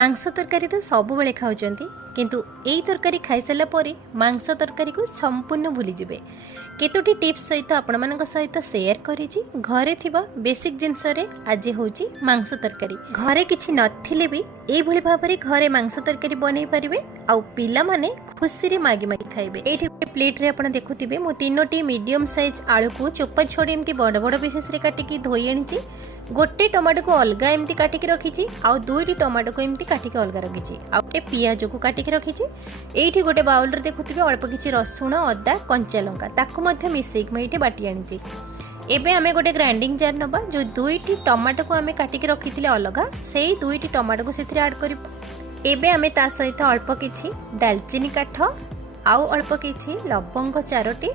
मांस तरकारी तो सब बेले खाऊंट किंतु यही तरकारी खाई सारा पर मांस तरकारी को संपूर्ण भूलीजे केतोटी टिप्स सहित आपण मान सहित शेयर करी घरे थिबा बेसिक जिनस आज हूँ मांस तरकारी घरे किछि नथिले भी एभली भाव में घरे मांस तरकारी बनै पारिबे आउ पिला माने खुशी रे मागी मागी खाइबे। एठी प्लेट रे आपण देखुथिबे मु तीनोटी मीडियम साइज आलू को चोपा छोड़ी एमती बड़ बड़ पीसेस रे काटिकी धोई आनिछि। गोटे टमाटो को अलग एमती काटिकी रखी आउ दुईटी टमाटो को एमती काटिकी अलग रखी आउ गोटे पियाज को काटिकी रखी। एठी गोटे बाउल रे देखुथिबे अल्प किछि रसुण अदा कंचा लंका ताकू मध्य मिसेक मैं एठी बाटी आनिछि। एबे आमे गोटे ग्राइंडिंग जार नबा जो दुईटी टमाटो को आमे काटिकी रखिथिले अलग सेही दुईटी टमाटो को सेथरे ऐड करिबा। एबे आमे ता सहित अल्प किछि दालचीनी काठ आउ अल्प किछि लवंग चारोटी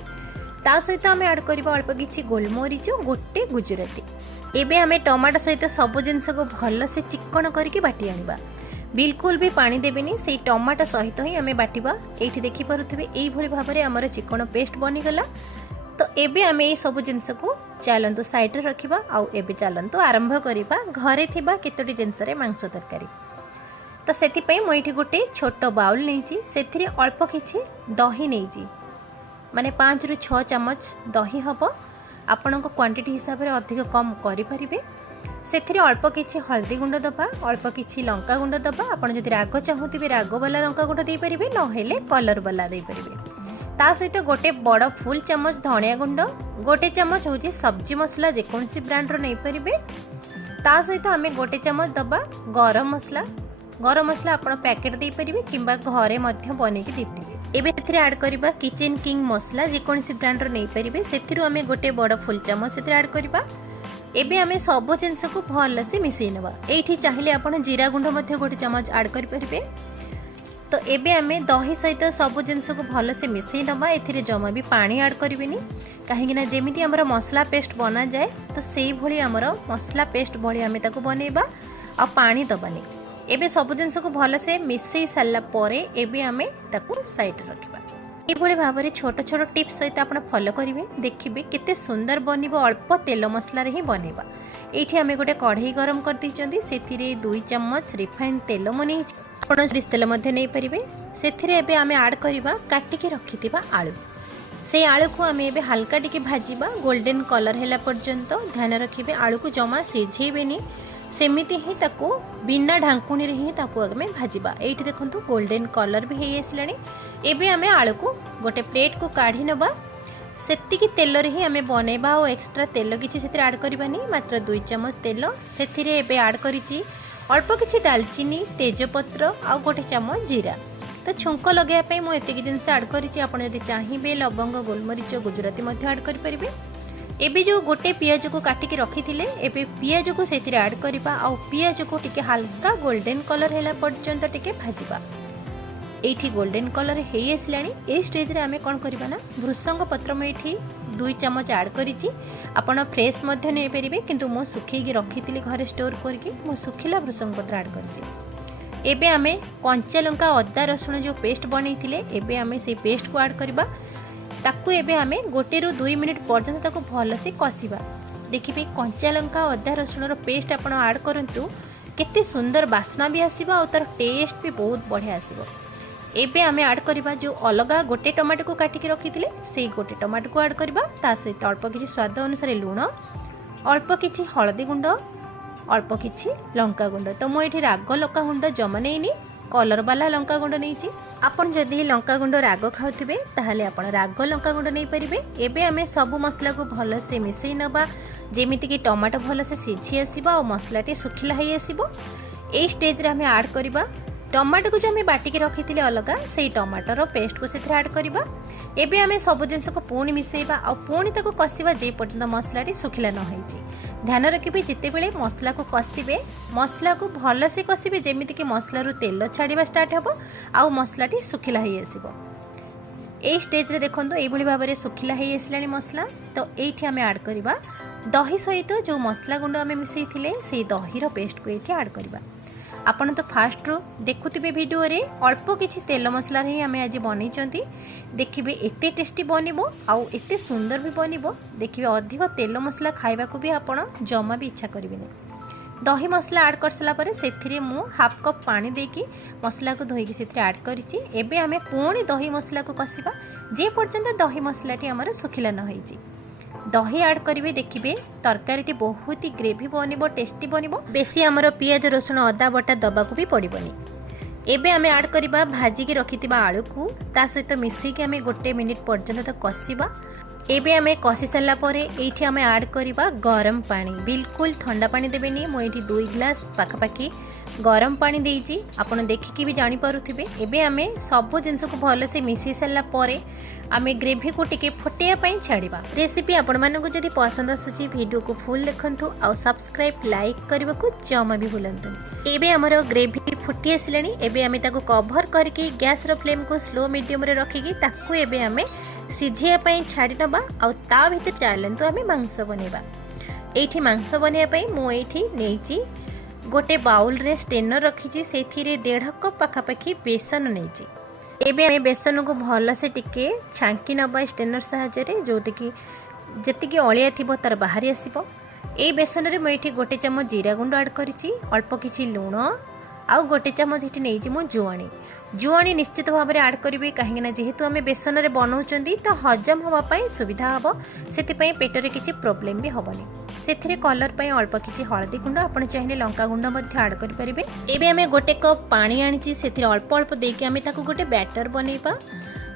ता सहित आमे ऐड करिबा अल्प किछि गोलमरीच गोटे गुजराती। एबे आमे टमाटो सहित सब जिनस को भल से चिकन करके बाटी आनिबा। बिल्कुल भी पानी देबेनी से टमाटो सहित ही आमे बाटिबा। एठी देखि पारुथिबे एई भली भाबरे हमर चिकन पेस्ट बनि गला। तो एबे आमे ए सब जिनस को चालंतु साइड रे रखिबा आउ एबे चालंतु आरंभ करिबा घरे थिबा केतोटी जिनस रे मांस तरकारी। तो सेति पई मो एठी गोटे छोटो बाउल नेइची सेथिरे अल्प किछि दही नेइची माने 5 रु 6 चम्मच दही हबो। आपणक क्वांटिटी हिसाब रे अधिक कम करि परिबे। सेथिरे अल्प किछि हल्दी गुंड दबा अल्प किछि लंका गुंड दबा। आपण जदि राग चाहूतिबे राग वाला लंका गुंड देई परिबे न हेले कलर वाला देई परिबे। ता सहित गोटे बड़ फुल चम्मच धनिया गुंड गोटे चम्मच होची सब्जी मसला जे कोनसी ब्रांड रो नै परिबे। ता सहित आमे गोटे चम्मच दबा गरम मसला आपण पैकेट देई परिबे किंबा घरे मध्य बनेकी देई परिबे। एबे सेथिरे ऐड करिबा किचन किंग मसला जे कोनसी ब्रांड रो नै परिबे सेथिरु आमे गोटे बड़ फुल चम्मच सेथिरे ऐड करिबा। एबे आमे सब जिनस को भल से मिसई नबा। एठी चाहिले आपण जीरा गुंड मध्य गोटे चम्मच ऐड करि परिबे। तो एबे आमे दही सहित सब जिनस को भल से मिसई नबा। एथिरे जमा भी पानी ऐड करिवेनी काहेकि ना जेमिति हमर मसला पेस्ट बना जाए तो सेही भली हमर मसला पेस्ट भली आमे ताको बनेबा आ पानी दबानी। एबे सब जिनस को भल से मिसई सारला परे एबे आमे ताको साइड रखिबा। ए भली भाबरे छोट छोट टिप्स सहित आपण फॉलो करिवे देखिबे केते सुंदर बनिबो। अल्प तेल मसला रे ही बनेबा। एठी आमे गोटे कढ़ई गरम कर दिचंदी सेथिरे 2 चम्मच रिफाइन तेल मने आपण सरिस तेल मध्ये नै परिबे। सेथिरे एबे आमे ऐड करिबा काटिके रखितिबा आलू। से आलू को आमे एबे हल्का टिके भाजीबा गोल्डन कलर हैला पर्यंत ध्यान रखिबे। आलू को जमा सिझेबेनी सेमिति ही ताको बिना ढांकुणी रे ही ताको आमे भाजीबा। एठी देखंतु गोल्डन कलर भी हेई आसलानी। एबे आमे आलू को गोटे प्लेट को काढी नबा। सेतिकी तेल रे ही आमे बनेबा और एक्स्ट्रा तेल किछि सेतिरे ऐड करबानी मात्र 2 चम्मच तेल। सेथिरे एबे ऐड करिछि अल्प किछि दालचीनी तेजपत्र आ गोटे चम्मच जीरा। तो छुंक लगे पई मो एतिकी जिनस ऐड करिछि। आपण जदि चाहिबे लवंग गोलमरीच गुजराती मध्ये ऐड करि परिबे। एबे जो गोटे पियाज को काटिकी रखिथिले एबे पियाज को सेतिरे ऐड करिबा आ पियाज को टिके हल्का गोल्डन कलर हैला पर्यंत टिके भाजीबा। एठी गोल्डन कलर हेई आसलानी। ए स्टेज रे आमे कोन करबा ना भृसंग पत्र में एठी 2 चम्मच ऐड करिछि। आपण फ्रेश मध्ये नै परिबे किंतु मो सुखैकी रखिथिले घरे स्टोर करके मो सुखिला भृसंग पत्र ऐड करिछि। एबे आमे कंचा लंका अदा रसुण जो पेस्ट बनैथिले एबे आमे से पेस्ट को ऐड करबा। ताकू एबे आमे 1 रु 2 मिनिट पर्यंत ताको भल से कसिबा। देखिबे कंचा लंका अदा रसुण रो पेस्ट आपण ऐड करंतु केते सुंदर बास्ना भी आसीबा और तार टेस्ट भी बहुत बढ़िया आसीबो। एबे आमे ऐड करबा जो अलगा गोटे टमाटो को काटिकी रखिथिले सेही गोटे टमाटो को ऐड करबा। ता सहित अल्प किछि स्वाद अनुसार लूण अल्प किछि हळदी गुंड अल्प किछि लंका गुंड। तो मो एठी राग लंका गुंड जमा नेइनी कलर वाला लंका गुंड नेइछि। आपण जदि लंका गुंड राग खाउथिबे ताहाले आपण राग लंका गुंड नै परिबे। एबे आमे सब मसला को भल से मिसई नबा जेमिति कि टमाटो भल से सिझी आसीबा और मसलाटी सुखिला हेई आसीबो। ए स्टेज रे आमे ऐड करबा टमाटो को जो आमे बाटिकी रखिथिले अलगा सेही टमाटर पेस्ट को सेथरे ऐड करबा। एबे आमे सब जिनस को पूर्ण मिसेइबा आ पूर्ण ताको कसिबा जे पर्यंत मसलाटी सुखिला न होइछि। ध्यान रखिबे जिते बेले मसला को कसिबे मसला को भल से कसिबे जेमिति कि मसला रु तेल छाड़ीबा स्टार्ट हबो आ मसलाटी सुखिला हेई आसीबो। ए स्टेज रे देखंतो एई भली भाबरे सुखिला हेई आसलानी मसला। तो एठी आमे ऐड करबा दही सहित जो मसला गुंड आमे मिसेइथिले सेही दही रो पेस्ट को एठी ऐड करबा। आपण तो फास्ट रो देखुथिबे वीडियो रे अल्प किछि तेल मसला रे आमे आज बनैचंती। देखिबे एते टेस्टी बनिबो आउ एते सुंदर भी बनिबो। देखिबे अधिक तेल मसला खाइबा को भी आपण जमा भी इच्छा करिबेनी। दही मसला आड कर सारा पर से मु हाफ कप पानी देकी मसला को धोईकी से आड करिछि। एबे आमे पुणी दही मसला को कसिबा जे पर्यंत दही मसलाटी हमर सुखिला न होईछि। दही आड करिवे देखिबे तरकारीटी बहुत ही ग्रेवी बनिबो, टेस्टी बनिबो। बेसी हमर पियाज रसुण अदा बटा दबाकू भी पड़िबोनी। एबे आमे आड करिबा भाजी की रखिथिबा आलू को ता सहित मिसई के आमे 1 मिनिट पर्यंत तो कसिबा। एबे आमे कसी सारा पर एठी आमे आड करिबा गरम पानी। बिल्कुल ठंडा पानी देबेनी, मु एठी 2 ग्लास पाखापाखी गरम पानी देइची, आपण देखिकी भी जानी पारुथिबे। एबे आमे सब जिंस को भल से मिसई सारा पर आमे ग्रेवी को टिके फुटिया पई छाड़िबा। रेसिपी आपण मानको जदि पसंद आसुची वीडियो को फुल देखंतु आ सब्सक्राइब लाइक करबा को जमा भी भूलंतु। एबे हमर ग्रेवी फुटी आसिलानी। एबे आमे ताको कवर करके गैस रो फ्लेम को स्लो मीडियम रे रखिकी ताको एबे आमे सिझिया पई छाड़ी नबा। आ ता भीतर चलंतु आमे मांस बनेबा। एठी मांस बनेबा पई मु एठी नेची गोटे बाउल रे स्टेनर रखिची, सेथिरे 1.5 कप पाखापाखी बेसन नेची। एबे आमे बेसन को भल से टिके छांकी नबा स्टेनर सहायता जोटी की जतिकी अलिया थिबो तार बाहरी आसीबो। ए बेसन रे मैं 1 चम्मच जीरा गुंड ऐड करिछि, अल्प किछि लूण आ 1 चम्मच एठी नेइछि मु जुआणी। जुआणी निश्चित भाव में ऐड करेंगे कहीं जेहेतु आम बेसन में बनाऊँ तो हजम होगापाई सुविधा हम, से पेटर किसी प्रोब्लेम भी हेनी। से कलर पर अल्प किसी हलदी गुंड आप चाहिए लंका गुंड ऐड करेंगे। एबे आमे 1 कप पानी आनी से अल्प अल्प देके आमे ताको गोटे बैटर बनैबा।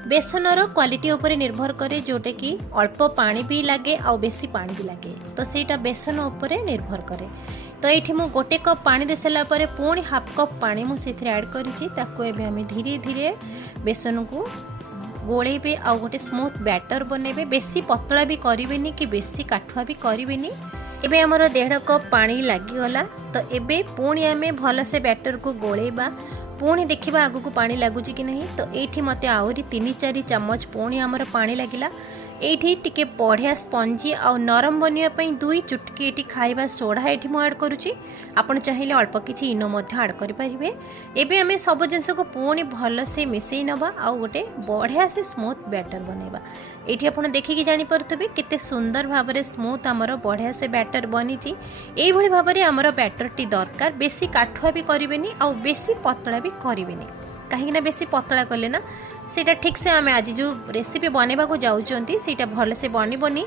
बेसनर क्वालिटी उपर निर्भर करे, जोटा कि अल्प पानी भी लगे आ बेसी पानी भी लगे, तो सेटा बेसन उपर निर्भर करे। तो ये मु 1 कप पानी दे सारा पर पुणी हाफ कप पानी मुझे ऐड करें। धीरे धीरे बेसन को गोलेबे आ गोटे स्मूथ बैटर बनैबे। बेसी पतला भी करेंगे कि बेसी काठुआ भी करेंगे। एबे हमर 1.5 कप पानी लागिगला। तो एबे पुणी आमे भल से बैटर को गोलेबा, पुणी देखा आगु को पानी लगुच कि नहीं। तो ये मत आहरी 3-4 चम्मच पुणी आमर पानी लगिला। एठी टिके बढ़िया स्पंजी आ नरम बनवा पई 2 चुटकी एठी खाइबा सोडा एठी मु ऐड करूची। आपण चाहिए अल्प किछि इनो मध्य ऐड करि परिबे। एबे हमें सब जिंस को पुणी भल से मिसई नबा आ गोटे बढ़िया से स्मूथ बैटर बनैबा। एठी आपण देखिकी जानि परथबे केते सुंदर भाबरे स्मूथ हमर बढ़िया से बैटर बनिची। एई भली भाबरे हमर बैटर टी दरकार। बेसी काठुआ भी करिवेनी आ बेसी पतला भी करिवेनी, कहीं ना बेसी पतला कले ना सेटा ठीक से आमे आज जो रेसिपी बनेबा को जाउचंती सेटा भल से बनिबनी।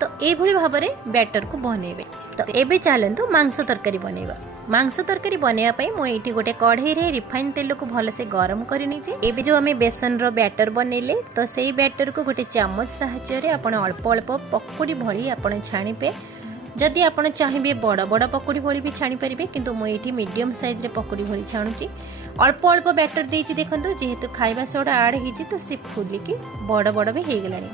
तो एई भली भाबरे बैटर को बनेबे। तो एबे चलंतु मांस तरकारी बनेबा। मांस तरकारी बनैया पई मु एठी गोटे कढ़ई रे रिफाइन तेल को भल से गरम करि निचे। एबे जो हमें बेसन रो बैटर बनेले तो सेई बैटर को गोटे चम्मच सहायता रे आपण अल्प अल्प पकोड़ी भली आपण छाणीबे। जदि आपण चाहिए बड़ बड़ पकोड़ी भली भी छाणी परिबे, किंतु मु एठी मीडियम साइज रे पकोड़ी भली छाणुची। अल्प अल्प बैटर देछि देखंतु, जेहेतु खाइबा सोडा ऐड हेछि तो से फुलिकी बड़ बड़ भी हे गेलानी।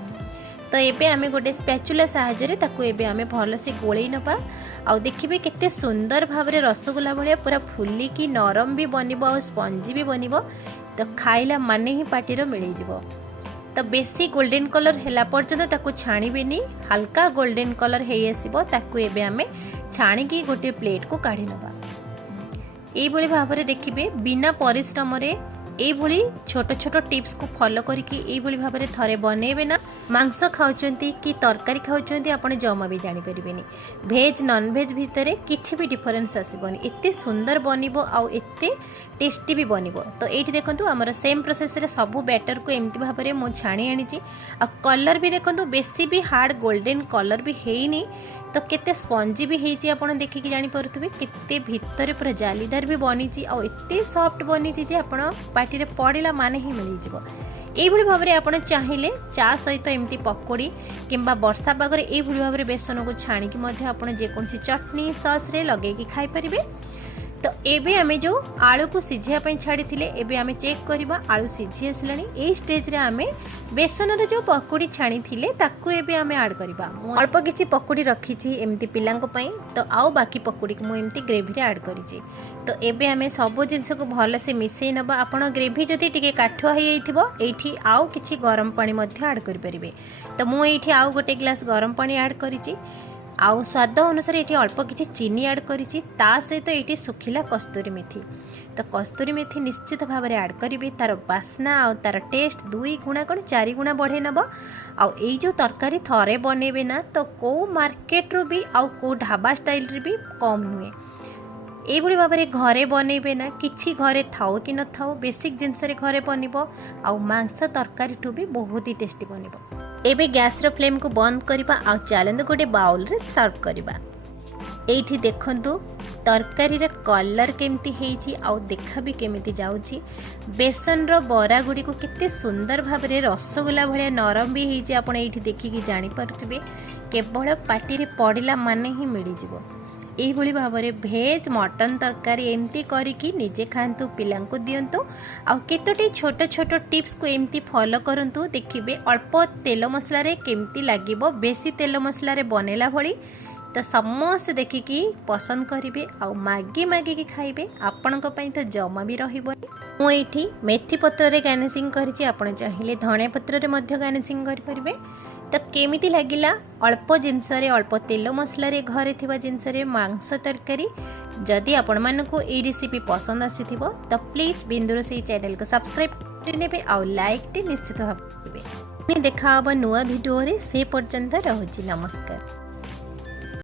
तो एबे आमे गोटे स्पैचुला सहायता रे ताकू एबे आमे भल से गोळेई नबा। आ देखिबे केते सुंदर भाव रे रसगुल्ला भलिया पूरा फुलिकी नरम भी बनिबो आ स्पंजी भी बनिबो। तो खाइला माने ही पाटीर मिली जिवो। तो बेसी गोल्डन कलर हैला पर्यंत ताकू छाणीबेनी, हल्का गोल्डन कलर हे आसीबो ताकू एबे आमे छाणीकी गोटे प्लेट को काढी नबा। एई भली भाबरे देखिबे बिना परिश्रम रे एई भली छोट छोट टिप्स को फॉलो करके एई भली भाबरे थरे बनेबे ना, मांस खाउचंती कि तरकारी खाउचंती आपण जमा भी जानि परिबेनी। भेज नॉन भेज भितरे किछि भी डिफरेंस आसीबोनी, एते सुंदर बनिबो आ एते टेस्टी भी बनिबो। तो एठी देखंतु हमर सेम प्रोसेस रे सबु बैटर को एम्ति भाबरे मु छाणी आनिची। आ कलर भी देखंतु बेसी भी हार्ड गोल्डन कलर भी हेइनी, तो केते स्पंजी भी हेइची आपण देखिकी जानि परथुबे। केते भितरे पूरा जालीदार भी बनिची आ एते सॉफ्ट बनिची जे आपण पाटी रे पड़िला माने ही मिली जिवो। एई भली भाबरे आपण चाहिए चा सहित एमती पकोड़ी किंबा वर्षा पागरे एई भली भाबरे बेसन को छाणी कि मध्ये आपण जे कोनसी चटनी सॉस रे लगे कि खाई परिबे। तो एबे आमे जो आलू को सिझिया पई छाड़ी थिले एबे आमे चेक करबा आलू सिझी आसलानी। ए स्टेज रे आमे बेसन रे जो पकोड़ी छाणी थिले ताकू एबे आमे ऐड करबा। अल्प किछि पकोड़ी रखिछि एमती पिलांको पई, तो आउ बाकी पकोड़ी को मु एमती ग्रेवी रे ऐड करिछि। तो एबे आमे सब जिंस को भल से मिसई नबा। आपण ग्रेवी जदि टिके काठुआ हे जाइथिबो एठी आउ किछि गरम पानी मध्ये ऐड करि परिबे। तो मु एठी आउ गोटे ग्लास गरम पानी ऐड करिछि। आउ स्वाद अनुसार ये अल्प किसी चीनी ऐड करिछि। ता सहित ये सुखिला कस्तूरी मेथी। तो कस्तूरी मेथी निश्चित भाव में ऐड करेंगे, तार बास्ना आ तार टेस्ट 2 गुणा कौन 4 गुणा बढ़े नब। आई जो तरकारी थरे बनइबे ना तो कौ मार्केट रू भी आउ कौ ढाबा स्टाइल रे भी कम नुहे। এইভাবে ভাବରେ ঘরে বନେইবে না किछि घरे थाओ कि न थाओ बेसिक जिनस घरे बनइबो आ मांस तरकारी ठू भी बहुत ही टेस्टी बनिबो। एबे गैस रो फ्लेम को बंद करिबा आ चलंद गोटे बाउल रे सर्व करिबा। एठी देखंतु तरकारी रे कलर केमती हेची आ देखा भी केमती जाउची। बेसन रो बरा गुडी को केते सुंदर भाबरे रसगुल्ला भलिया नरम भी हेची। आपण एठी देखिकी जानि परथिबे केवल पाटी रे पडिला माने ही मिली जिवो। एही भली भाबरे भेज मटन तरकारी एमती करिकी निजे खांतु पिलांको दियंतु आ केतोटी छोट छोट टिप्स को एमती फॉलो करंतु देखिबे अल्प तेल मसला रे केमती लागिबो। बेसी तेल मसला रे बनेला भली तो समस्त देखिकी पसंद करिवे आ मागी मागी की खाइबे। आपणक पई तो जमा भी रहिबो। मु एठी मेथी पत्र रे गार्निशिंग करिछि। आपण चाहिले धनिया पत्र रे मध्य गार्निशिंग करि परिबे। तो केमिति लागिला अल्प जिनस रे अल्प तेल मसला रे घरे थिबा जिनस रे मांस तरकारी। जदि आपण मानको ए रेसिपी पसंद आसीथिबो तो प्लीज बिंदुरोसेई चैनल को सब्सक्राइब करनेबे आ लाइक टे निश्चित भाबे। देखा अब नुआ वीडियो रे से पर्यंत रहउछि। नमस्कार।